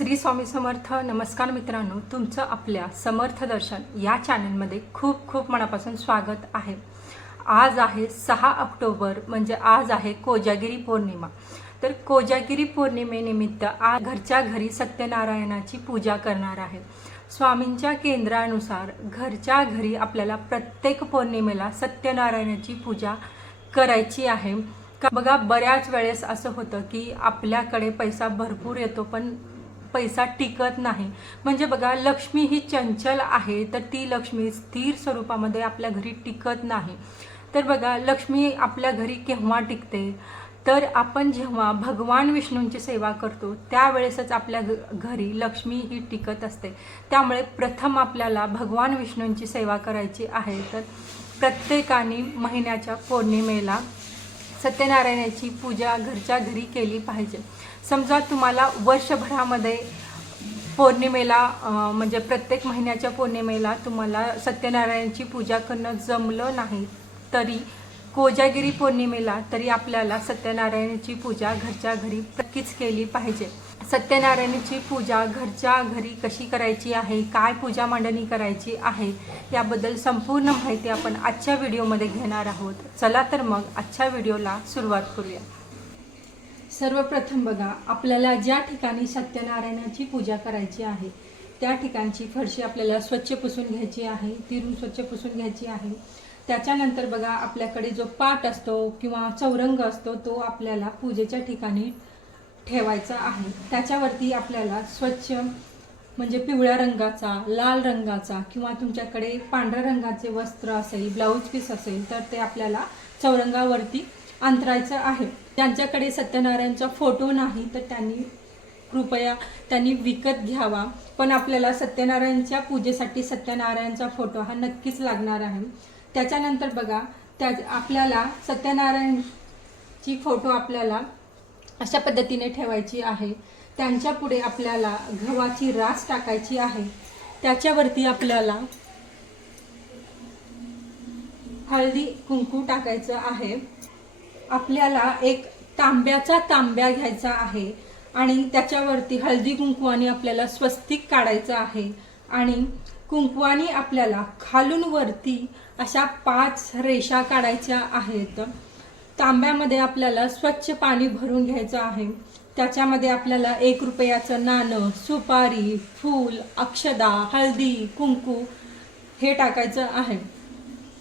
श्री स्वामी समर्थ नमस्कार मित्रांनो. तुमचं आपल्या समर्थ दर्शन या चॅनलमध्ये खूप खूप मनापासून स्वागत आहे. आज आहे सहा ऑक्टोबर म्हणजे आज आहे कोजागिरी पौर्णिमा. तर कोजागिरी पौर्णिमेनिमित्त आज घरच्या घरी सत्यनारायणाची पूजा करणार आहे. स्वामींच्या केंद्रानुसार घरच्या घरी आपल्याला प्रत्येक पौर्णिमेला सत्यनारायणाची पूजा करायची आहे. का बघा बऱ्याच वेळेस असं होतं की आपल्याकडे पैसा भरपूर येतो पण पैसा टिकत नाही. म्हणजे बघा लक्ष्मी ही चंचल आहे तर ती लक्ष्मी स्थिर स्वरूपामध्ये आपल्या घरी टिकत नाही. तर बघा लक्ष्मी आपल्या घरी केव्हा टिकते? तर आपण जेव्हा भगवान विष्णूंची सेवा करतो त्यावेळेसच आपल्या घ घरी लक्ष्मी ही टिकत असते. त्यामुळे प्रथम आपल्याला भगवान विष्णूंची सेवा करायची आहे. तर प्रत्येकाने महिन्याच्या पौर्णिमेला सत्यनारायणाची पूजा घरच्या घरी केली पाहिजे. समजा तुम्हाला वर्षभरामध्ये पौर्णिमेला म्हणजे प्रत्येक महिन्याच्या पौर्णिमेला तुम्हाला सत्यनारायणची पूजा करणं जमलं नाही तरी कोजागिरी पौर्णिमेला तरी आपल्याला सत्यनारायणाची पूजा घरच्या घरी नक्कीच केली पाहिजे. सत्यनारायणाची पूजा घरच्या घरी कशी करायची आहे काय पूजा मांडणी करायची आहे याबद्दल संपूर्ण माहिती आपण आजच्या व्हिडिओमध्ये घेणार आहोत. चला तर मग आजच्या व्हिडिओला सुरुवात करूया. सर्वप्रथम बघा आपल्याला ज्या ठिकाणी सत्यनारायणाची पूजा करायची आहे त्या ठिकाणची फरशी आपल्याला स्वच्छ पुसून घ्यायची आहे तिरून स्वच्छ पुसून घ्यायची आहे. त्याच्यानंतर बघा आपल्याकडे जो पाट असतो किंवा चौरंग असतो तो आपल्याला पूजेच्या ठिकाणी ठेवायचा आहे. त्याच्यावरती आपल्याला स्वच्छ म्हणजे पिवळ्या रंगाचा लाल रंगाचा किंवा तुमच्याकडे पांढऱ्या रंगाचे वस्त्र असेल ब्लाऊज पीस असेल तर ते आपल्याला चौरंगावरती अंतरायचं आहे. ज्यांच्याकडे सत्यनारायणचा फोटो नाही तर त्यांनी कृपया त्यांनी विकत घ्यावा. पण आपल्याला सत्यनारायणच्या पूजेसाठी सत्यनारायणचा फोटो हा नक्कीच लागणार आहे. त्याच्यानंतर बघा त्या आपल्याला सत्यनारायणची फोटो आपल्याला अशा पद्धतीने ठेवायची आहे. त्यांच्या पुढे आपल्याला गव्हाची रास टाकायची आहे. त्याच्यावरती आपल्याला हळदी कुंकू टाकायचं आहे. आपल्याला एक तांब्याचा तांब्या घ्यायचा आहे आणि त्याच्यावरती हळदी कुंकवाने आपल्याला स्वस्तिक काढायचं आहे आणि कुंकवाने आपल्याला खालून वरती अशा पाच रेषा काढायच्या आहेत. तांब्यामध्ये आपल्याला स्वच्छ पाणी भरून घ्यायचं आहे. त्याच्यामध्ये आपल्याला एक रुपयाचं नाणं सुपारी फूल अक्षदा हळदी कुंकू हे टाकायचं आहे.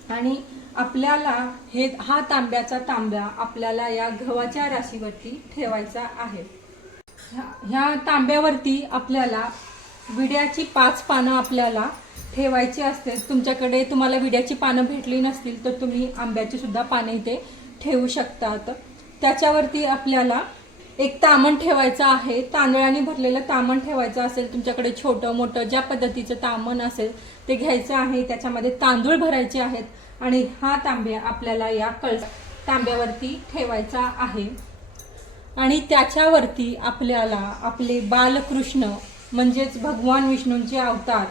आणि आपल्याला हे हा तांब्याचा तांब्या आपल्याला या गव्हाच्या राशीवरती ठेवायचा आहे. ह्या- ह्या तांब्यावरती आपल्याला विड्याची पाच पानं आपल्याला ठेवायची असते तुमच्याकडे तुम्हाला विड्याची पानं भेटली नसतील तर तुम्ही आंब्याची सुद्धा पाने इथे ठेवू शकतात. त्याच्यावरती आपल्याला एक तामण ठेवायचं आहे. तांदळाने भरलेलं तामण ठेवायचं असेल तुमच्याकडे छोटं मोठं ज्या पद्धतीचं तामण असेल ते घ्यायचं आहे. त्याच्यामध्ये तांदूळ भरायचे आहेत. आणि हा तांब्या आपल्याला या कळ तांब्यावरती ठेवायचा आहे. आणि त्याच्यावरती आपल्याला आपले बालकृष्ण म्हणजेच भगवान विष्णूंचे अवतार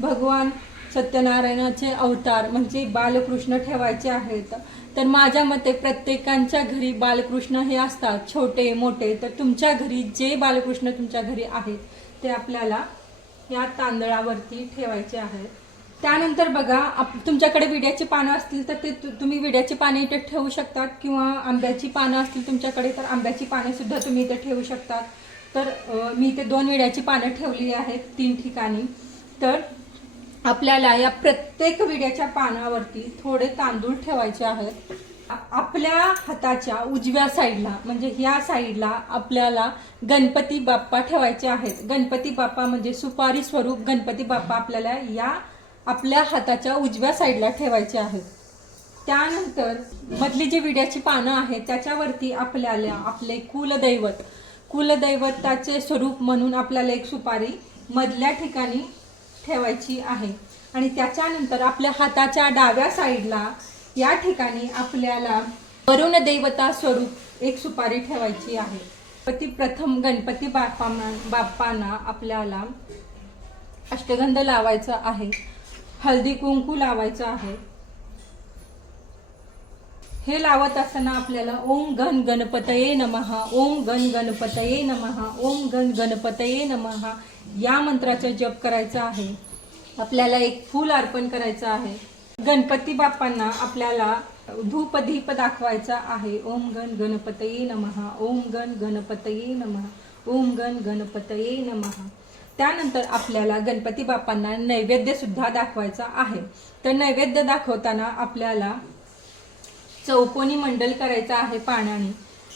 भगवान सत्यनारायणाचे अवतार म्हणजे बालकृष्ण ठेवायचे आहेत. तर माझ्या मते प्रत्येकांच्या घरी बालकृष्ण हे असतात छोटे मोठे. तर तुमच्या घरी जे बालकृष्ण तुमच्या घरी आहेत ते आपल्याला या तांदळावरती ठेवायचे आहेत. त्यानंतर बघा आप तुमच्याकडे विड्याची पानं असतील तर ते तु- तुम्ही विड्याची पाने इथे ठेवू शकतात किंवा आंब्याची पानं असतील तुमच्याकडे तर आंब्याची पाने सुद्धा तुम्ही इथे ठेवू शकतात. तर मी इथे दोन विड्याची पानं ठेवली आहेत तीन ठिकाणी. तर आपल्याला या प्रत्येक विड्याच्या पानावरती थोडे तांदूळ ठेवायचे आहेत. आपल्या हाताच्या उजव्या साईडला म्हणजे ह्या साईडला आपल्याला गणपती बाप्पा ठेवायचे आहेत. गणपती बाप्पा म्हणजे सुपारी स्वरूप गणपती बाप्पा आपल्याला या आपल्या हाताच्या उजव्या साईडला ठेवायचे आहेत. त्यानंतर मधली जी विड्याची पानं आहेत त्याच्यावरती आपल्याला आपले कुलदैवत कुलदैवताचे स्वरूप म्हणून आपल्याला एक सुपारी मधल्या ठिकाणी ठेवायची आहे. आणि त्याच्यानंतर आपल्या हाताच्या डाव्या साईडला या ठिकाणी आपल्याला वरुण दैवता स्वरूप एक सुपारी ठेवायची आहे. पती प्रथम गणपती बाप्पा बाप्पांना आपल्याला अष्टगंध लावायचा आहे. हळदी कुंकू लावायचं आहे. हे लावत असताना आपल्याला ओम गण गणपतये नमहा ओम गण गणपतये नमहा ओम गण गणपतये नमहा या मंत्राचा जप करायचा आहे. आपल्याला एक फूल अर्पण करायचं आहे. गणपती बाप्पांना आपल्याला धूप दीप दाखवायचा आहे. ओम गण गणपतये नमहा ओम गण गणपतये नमहा ओम गण गणपतये नमहा त्यानंतर आपल्याला गणपती बाप्पांना नैवेद्य सुद्धा दाखवायचा आहे. तर नैवेद्य दाखवताना आपल्याला चौकोनी मंडल करायचा आहे पाण्याने.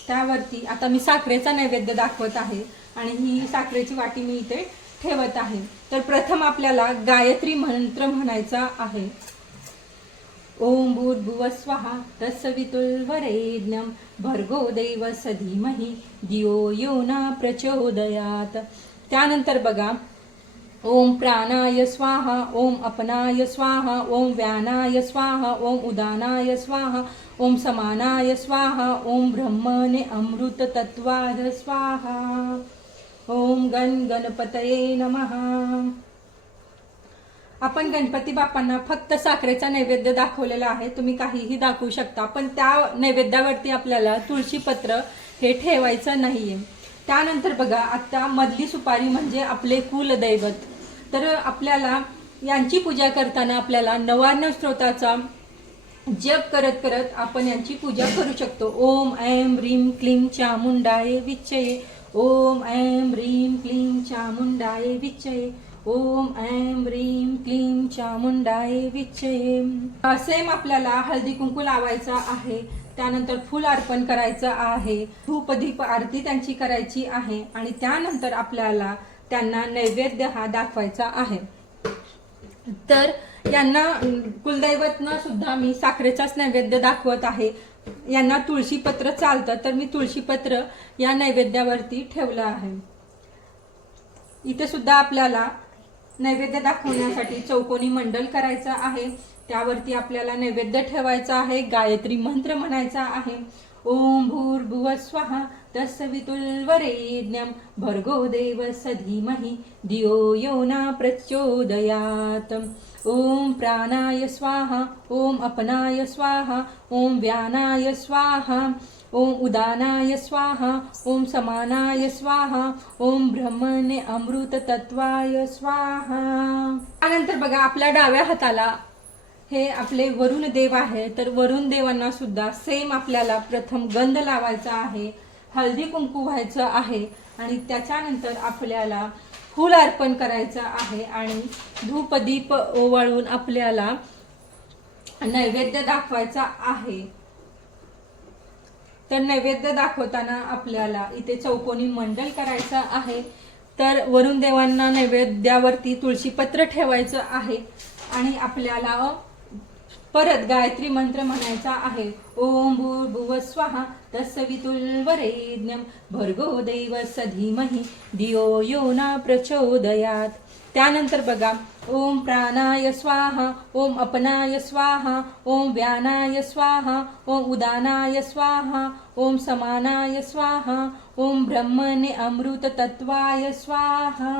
त्यावरती आता मी साखरेचा नैवेद्य दाखवत आहे आणि ही साखरेची वाटी मी इथे ठेवत आहे. तर प्रथम आपल्याला गायत्री मंत्र म्हणायचा आहे. ओम भूर्भुव स्वाहा तत्सवितुर्वरेण्यं भर्गो दैव सधीमही धियो यो न प्रचोदयात. त्यानंतर बघा ओम प्राणाय स्वाहा ओम अपनाय स्वाहा ओम व्यानाय स्वाहा ओम उदानाय स्वाहा ओम समानाय स्वाहा ओम ब्रह्मणे अमृत तत्वाय स्वाहा। ओम गण गणपतये नमहा आपण गणपती बाप्पांना फक्त साखरेचा नैवेद्य दाखवलेला आहे तुम्ही काहीही दाखवू शकता पण त्या नैवेद्यावरती आपल्याला तुळशीपत्र हे ठेवायचं नाहीये. त्यानंतर बघा आता मधली सुपारी म्हणजे आपले कुलदैवत. तर आपल्याला यांची पूजा करताना आपल्याला नवान्न स्त्रोताचा जप करत करत आपण यांची पूजा करू शकतो. ओम ऐं ह्रीम क्लीं चामुंडाय विच्चये. ओम ऐं ह्रीं क्लीं चामुंडाय विच्चये. ओम ऐं ह्रीं क्लीं चामुंडाय विच्चये. सेम आपल्याला हळदी कुंकू लावायचा आहे. त्यानंतर फुल अर्पण करायचं आहे. धूप दीप आरती त्यांची करायची आहे आणि त्यानंतर आपल्याला त्यांना नैवेद्य हा दाखवायचा आहे. तर यांना कुलदैवतनं सुद्धा मी साखरेचाच नैवेद्य दाखवत आहे. यांना तुळशीपत्र चालतं तर मी तुळशीपत्र या नैवेद्यावरती ठेवलं आहे. इथे सुद्धा आपल्याला नैवेद्य दाखवण्यासाठी चौकोनी मंडल करायचं आहे. त्यावरती आपल्याला नैवेद्य ठेवायचा आहे गायत्री मंत्र म्हणायचा आहे. ओम भूर्भुव स्वाहा तत्सवितुर्वरेण्यं भर्गो देव धीमहि धियो यो न प्रचोदयात्. ॐ प्राणाय स्वाहा ॐ अपनाय स्वाहा ॐ व्यानाय स्वाहा ॐ उदानाय स्वाहा ॐ समानाय स्वाहा ॐ ब्रह्मणे अमृत तत्वाय स्वाहा त्यानंतर बघा आपल्या डाव्या हाताला हे आपले वरुण देव आहे तर वरुण देवांना सुद्धा सेम आपल्याला प्रथम गंध लावायचा आहे हळदी कुंकू व्हायचं आहे आणि त्याच्यानंतर आपल्याला फूल अर्पण करायचं आहे आणि धूपदीप ओवाळून आपल्याला नैवेद्य दाखवायचा आहे. तर नैवेद्य दाखवताना आपल्याला इथे चौकोनी मंडल करायचं आहे. तर वरुण देवांना नैवेद्यावरती तुळशीपत्र ठेवायचं आहे आणि आपल्याला परत गायत्री मंत्र म्हणायचा आहे. ओम भूर्भुव स्वाहा तत्सवितुर्वरेण्यं भर्गो दैव सधीमहि धियो यो न प्रचोदयात. त्यानंतर बघा ओम प्राणाय स्वाहा ओम अपनाय स्वाहा ओम व्यानाय स्वाहा ओम उदानाय स्वाहा ओम समानाय स्वाहा ओम ब्रह्मने अमृत तत्वाय स्वाहा.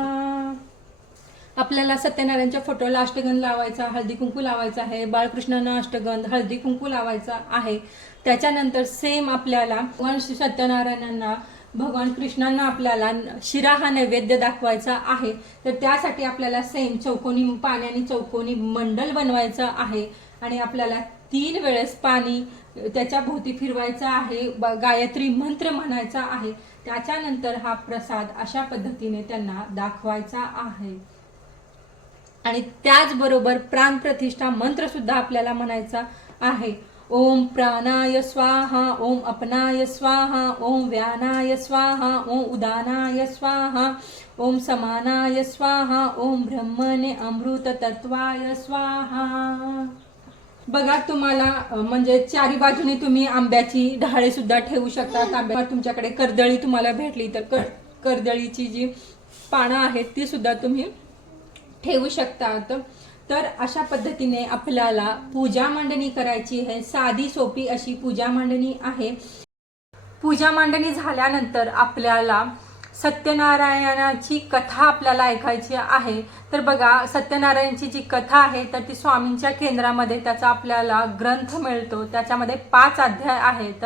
आपल्याला सत्यनारायणच्या फोटोला अष्टगंध लावायचा हळदी कुंकू लावायचा आहे बाळकृष्णांना अष्टगंध हळदी कुंकू लावायचा आहे. त्याच्यानंतर सेम आपल्याला भगवान श्री सत्यनारायणांना भगवान कृष्णांना आपल्याला शिरा हा नैवेद्य दाखवायचा आहे. तर त्यासाठी आपल्याला सेम चौकोनी पाण्याने चौकोनी मंडल बनवायचं आहे. आणि आपल्याला तीन वेळेस पाणी त्याच्या भोवती फिरवायचं आहे गायत्री मंत्र म्हणायचा आहे. त्याच्यानंतर हा प्रसाद अशा पद्धतीने त्यांना दाखवायचा आहे. आणि त्याचबरोबर प्राणप्रतिष्ठा मंत्र सुद्धा आपल्याला म्हणायचा आहे. ओम प्राणाय स्वाहा ओम अपनाय स्वाहा ओम व्यानाय स्वाहा ओम उदानाय स्वाहा ओम समानाय स्वाहा ओम ब्रह्मने अमृत तत्वाय स्वाहा. बघा तुम्हाला म्हणजे चारी बाजूने तुम्ही आंब्याची ढाळे सुद्धा ठेवू शकता आंब्या तुमच्याकडे कर्दळी तुम्हाला भेटली तर कर कर्दळीची जी पानं आहेत ती सुद्धा तुम्ही ठेवू शकतात. तर अशा पद्धतीने आपल्याला पूजा मांडणी करायची आहे साधी सोपी अशी पूजा मांडणी आहे. पूजा मांडणी झाल्यानंतर आपल्याला सत्यनारायणाची कथा आपल्याला ऐकायची आहे. तर बघा सत्यनारायणची जी कथा आहे तर ती स्वामींच्या केंद्रामध्ये त्याचा आपल्याला ग्रंथ मिळतो. त्याच्यामध्ये पाच अध्याय आहेत.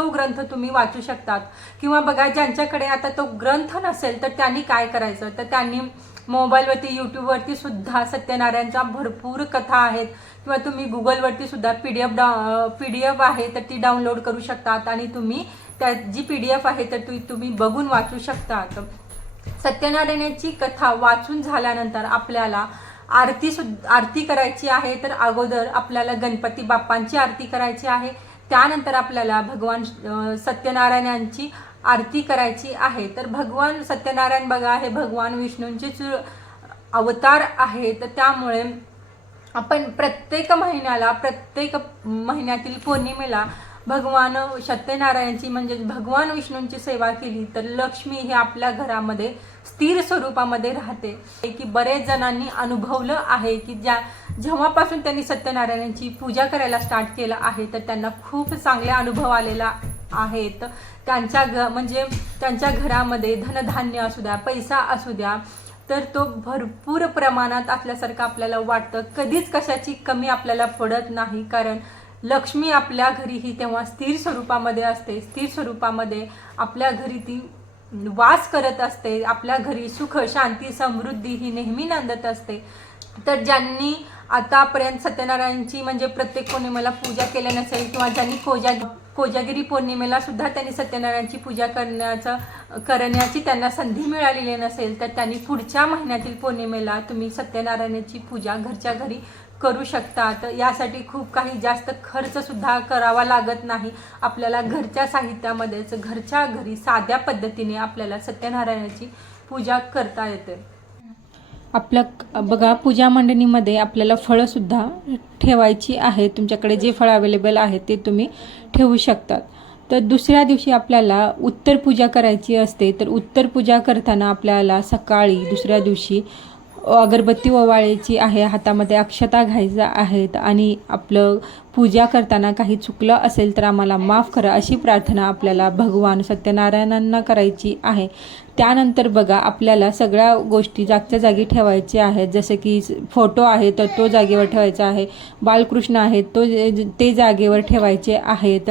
तो ग्रंथ तुम्ही वाचू शकतात. किंवा बघा ज्यांच्याकडे आता तो ग्रंथ नसेल तर त्यांनी काय करायचं? तर त्यांनी मोबाईलवरती यूट्यूबवरती सुद्धा सत्यनारायणच्या भरपूर कथा आहेत. किंवा तुम्ही गुगलवरती सुद्धा पी डी एफ डा पी डी एफ आहे तर ती डाउनलोड करू शकतात आणि तुम्ही त्या जी पी डी एफ आहे तर ती तुम्ही बघून वाचू शकतात. सत्यनारायणाची कथा वाचून झाल्यानंतर आपल्याला आरती सुद्धा आरती करायची आहे तर अगोदर आपल्याला गणपती बाप्पांची आरती करायची आहे. त्यानंतर आपल्याला भगवान सत्यनारायणांची आरती करायची आहे. तर भगवान सत्यनारायण बघा हे भगवान विष्णूंचेच अवतार आहे. तर त्यामुळे आपण प्रत्येक महिन्याला प्रत्येक महिन्यातील पौर्णिमेला भगवान सत्यनारायणची म्हणजे भगवान विष्णूंची सेवा केली तर लक्ष्मी हे आपल्या घरामध्ये स्थिर स्वरूपामध्ये राहते. की बरेच जणांनी अनुभवलं आहे की ज्या जेव्हापासून त्यांनी सत्यनारायणांची पूजा करायला स्टार्ट केलं आहे तर त्यांना खूप चांगला अनुभव आलेला आहेत. त्यांच्या घ म्हणजे त्यांच्या घरामध्ये धनधान्य असू द्या पैसा असू द्या तर तो भरपूर प्रमाणात असल्यासारखं आपल्याला वाटतं. कधीच कशाची कमी आपल्याला पडत नाही कारण लक्ष्मी आपल्या घरी ही तेव्हा स्थिर स्वरूपामध्ये असते. स्थिर स्वरूपामध्ये आपल्या घरी ती वास करत असते. आपल्या घरी सुख शांती समृद्धी ही नेहमी नांदत असते. तर ज्यांनी आतापर्यंत सत्यनारायणची म्हणजे प्रत्येक कोणी मला पूजा केली नसेल किंवा ज्यांनी कोजा कोजागिरी पौर्णिमेला सुद्धा त्यांनी सत्यनारायणची पूजा करण्याचं करण्याची त्यांना संधी मिळालेली नसेल तर त्यांनी पुढच्या महिन्यातील पौर्णिमेला तुम्ही सत्यनारायणाची पूजा घरच्या घरी करू शकतात यासाठी खूप काही जास्त खर्चसुद्धा करावा लागत नाही. आपल्याला घरच्या साहित्यामध्येच घरच्या घरी साध्या पद्धतीने आपल्याला सत्यनारायणाची पूजा करता येते. आपलं बघा पूजा मांडणीमध्ये आपल्याला फळंसुद्धा ठेवायची आहे तुमच्याकडे जे फळं अवेलेबल आहे ते तुम्ही ठेवू शकतात. तर दुसऱ्या दिवशी आपल्याला उत्तर पूजा करायची असते. तर उत्तर पूजा करताना आपल्याला सकाळी दुसऱ्या दिवशी अगरबत्ती ओवाळायची आहे. हातामध्ये अक्षता घ्यायच्या आहेत आणि आपलं पूजा करताना काही चुकलं असेल तर आम्हाला माफ करा अशी प्रार्थना आपल्याला भगवान सत्यनारायणांना करायची आहे. त्यानंतर बघा आपल्याला सगळ्या गोष्टी जागच्या जागी ठेवायच्या आहेत. जसं की फोटो आहे तर तो जागेवर ठेवायचा आहे. बालकृष्ण आहे तो ते जागेवर ठेवायचे आहेत.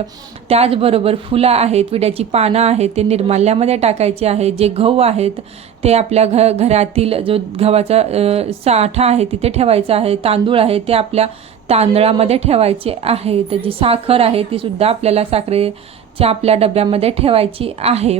त्याचबरोबर फुलं आहेत विड्याची पानं आहेत ते निर्माल्यामध्ये टाकायचे आहे जे गहू आहेत ते आपल्या घ घरातील जो गव्हाचा साठा आहे तिथे ठेवायचा आहे. तांदूळ आहे ते आपल्या तांदळामध्ये ठेवायचे तर जी साखर आहे ती सुद्धा आपल्याला साखरेच्या आपल्या डब्यामध्ये ठेवायची आहे.